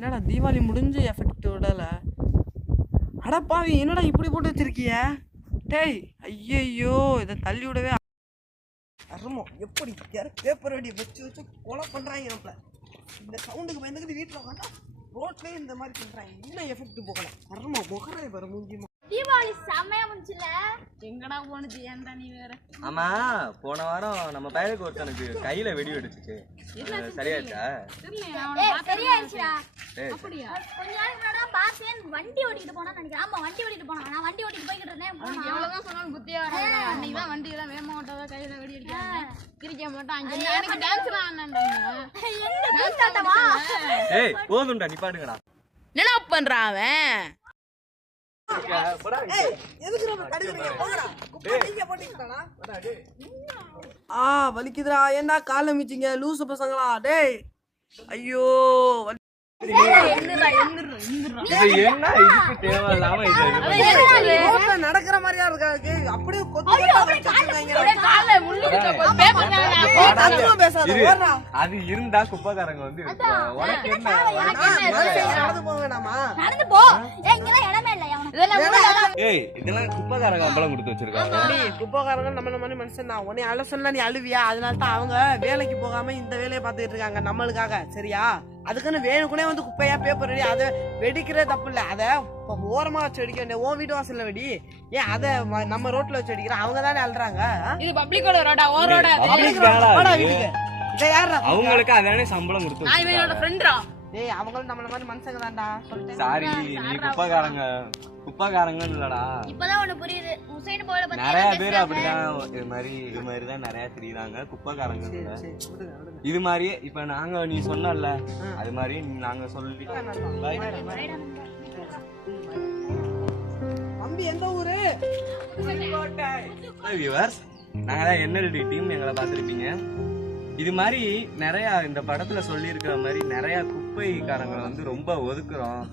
என்னடா தீபாவளி முடிஞ்சு எஃபெக்ட் விடல. அடப்பாவி என்னடா இப்படி போட்டு வச்சிருக்கிய? டேய் ஐயையோ இதை தள்ளி விடவே அருமோ. எப்படி பேப்பர் வெடி வச்சு வச்சு கொலை பண்றாங்க நம்மள. இந்த சவுண்டுக்கு பயந்துக்கிட்டு வீட்டில் உட்காந்தா ரோட்லயே இந்த மாதிரி பண்றாங்க. இன்னும் எஃபெக்ட் போகல. அருமோ முகரே வர மூஞ்சிமா. தீபாவளி செமையா முடிஞ்சுல. எங்கடா போனுச்சு ஏன்டா நீ வேற? ஆமா போன வாரம் நம்ம பையனுக்கு ஒருத்தனுக்கு கையில வெடி வெடிச்சுச்சு. சரியாச்சா? சரியாயிடுச்சுடா. அப்படியா? கொஞ்ச நாளைக்கு முன்னாடி பாசேன் வண்டி ஓட்டிட்டு போனா நினைக்கிறேன். ஆமா வண்டி ஓட்டிட்டு போனா. நான் வண்டி ஓட்டிட்டு போய்கிட்டு இருந்தேன். எவ்வளவுதான் சொன்னாலும் புத்தியா வராது. அன்னைக்கு தான் வண்டி எல்லாம் வேகமா ஓட்டாத கையில வெடி அடிக்கிறாங்க. கிரிக்க மாட்டோம். அன்னைக்கு டான்ஸ்லாம் ஆனான்டாங்க. என்ன டான்ஸ் ஆட்டமா? ஏய் போதும்டா நிப்பாட்டுங்கடா. என்ன பண்றான் அவன்? வலிக்குதுடா. ஏன்டா கால மிச்சிங்க லூசு பசங்களா? டேய் ஐயோ நடக்கிற மாதிரியா இருக்காது. அப்படியே அது இருந்தா குப்பைக்காரங்க வந்து இதெல்லாம் குப்பைக்காரங்க அம்பளம் கொடுத்து வச்சிருக்காங்க. குப்பைக்காரங்க நம்ம மாதிரி மனுஷன் தான். உன்னை அலசன்னா நீ அழுவியா? அதனால தான் அவங்க வேலைக்கு போகாம இந்த வேலையை பார்த்துட்டு இருக்காங்க நம்மளுக்காக. சரியா? அதுக்குன்னு வேணுக்குனே வந்து குப்பையா பேப்பர் வெடி அதை வெடிக்கிறே தப்பு இல்லை. அதை ஓரமா வச்சு வெடிக்க வேண்டிய ஓ வீட்டு வாசல்ல வெடி. ஏன் அதை நம்ம ரோட்ல வச்சு வெடிக்கிறோம்? அவங்க தானே அழுறாங்க. இது பப்ளிக்கோட ரோடா? ஓ ரோடா? அவங்களுக்கு அதானே சம்பளம் கொடுத்து. என்னோட ஃப்ரெண்ட்ரா. டேய் அவங்களும் நம்மள மாதிரி மனுஷங்க தான்டா. சாரி நீ குப்பைக்காரங்கன்னு இல்லடா. இப்பதான் ஒண்ணு புரியுது. உசைன் போல பத்தி நிறைய பேர் அப்படிதான் இது மாதிரி தான் நிறைய தெரியுறாங்க குப்பைக்காரங்க. இது மாதிரியே இப்ப நாங்க நீ சொன்னல அது மாதிரி நாங்க சொல்லி. தம்பி எந்த ஊரு? வியூவர்ஸ் நாங்க தான் என்எல்டி டீம். எங்களை பார்த்துருப்பீங்க. இது மாதிரி நிறைய இந்த படத்துல சொல்லி இருக்கிற மாதிரி நிறைய குப்பைக்காரங்களை வந்து ரொம்ப ஒதுக்குறோம்.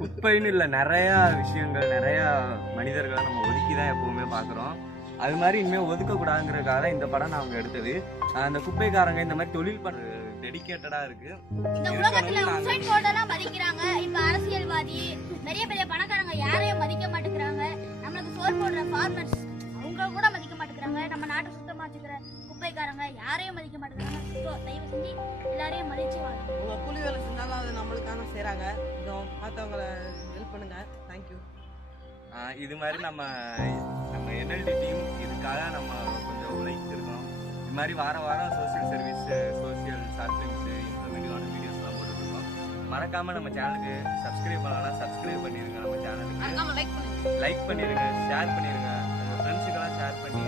குப்பைன்னு இல்லை, நிறைய விஷயங்கள் நிறைய மனிதர்களை நம்ம ஒதுக்கிதான் எப்பவுமே பாக்குறோம். அது மாதிரி இனிமேல் ஒதுக்கக்கூடாதுங்கிறதுக்காக இந்த படம் நாங்க எடுத்தது. அந்த குப்பைக்காரங்க இந்த மாதிரி தொழில் பண்ற டெடிகேட்டடா இருக்கு. இந்த உலகத்துல உசைன் போல்ட்டெல்லாம் மதிக்கிறாங்க. இப்ப அரசியல்வாதி பெரிய பெரிய பணக்காரங்க யாரையும் மதிக்க மாட்டேங்கிறாங்க. நம்மளுக்கு சோறு போடுற ஃபார்மர்ஸ் அவங்க கூட மதிக்க மாட்டேங்கிறாங்க. நம்ம நாட்டை சுத்தமா வச்சுக்கிற குப்பைக்காரங்க யாரையும் மதிக்க மாட்டேங்கிறாங்க. தயவு செஞ்சு எல்லாரையும் மதிச்சு வாங்க. உங்க கூலி வேலை செஞ்சாலும் அது நம்மளுக்கான செய்யறாங்க. கொஞ்சம் பார்த்தவங்களை ஹெல்ப் பண்ணுங்க. தேங்க்யூ. இது மாதிரி நம்ம என்எல்டி டீம் இதுக்காக நம்ம கொஞ்சம் உழைச்சிருக்கோம். இது மாதிரி வாரம் social service, social short films, இன்ஃபர்மேட்டிவான வீடியோஸ்லாம் போட்டுருக்கோம். மறக்காம நம்ம சேனலுக்கு சப்ஸ்கிரைப் பண்ணலாம். சப்ஸ்கிரைப் பண்ணிருங்க. நம்ம சேனலுக்கு லைக் பண்ணிருங்க, ஷேர் பண்ணிருங்க, உங்க ஃப்ரெண்ட்ஸுக்கெல்லாம் ஷேர் பண்ணி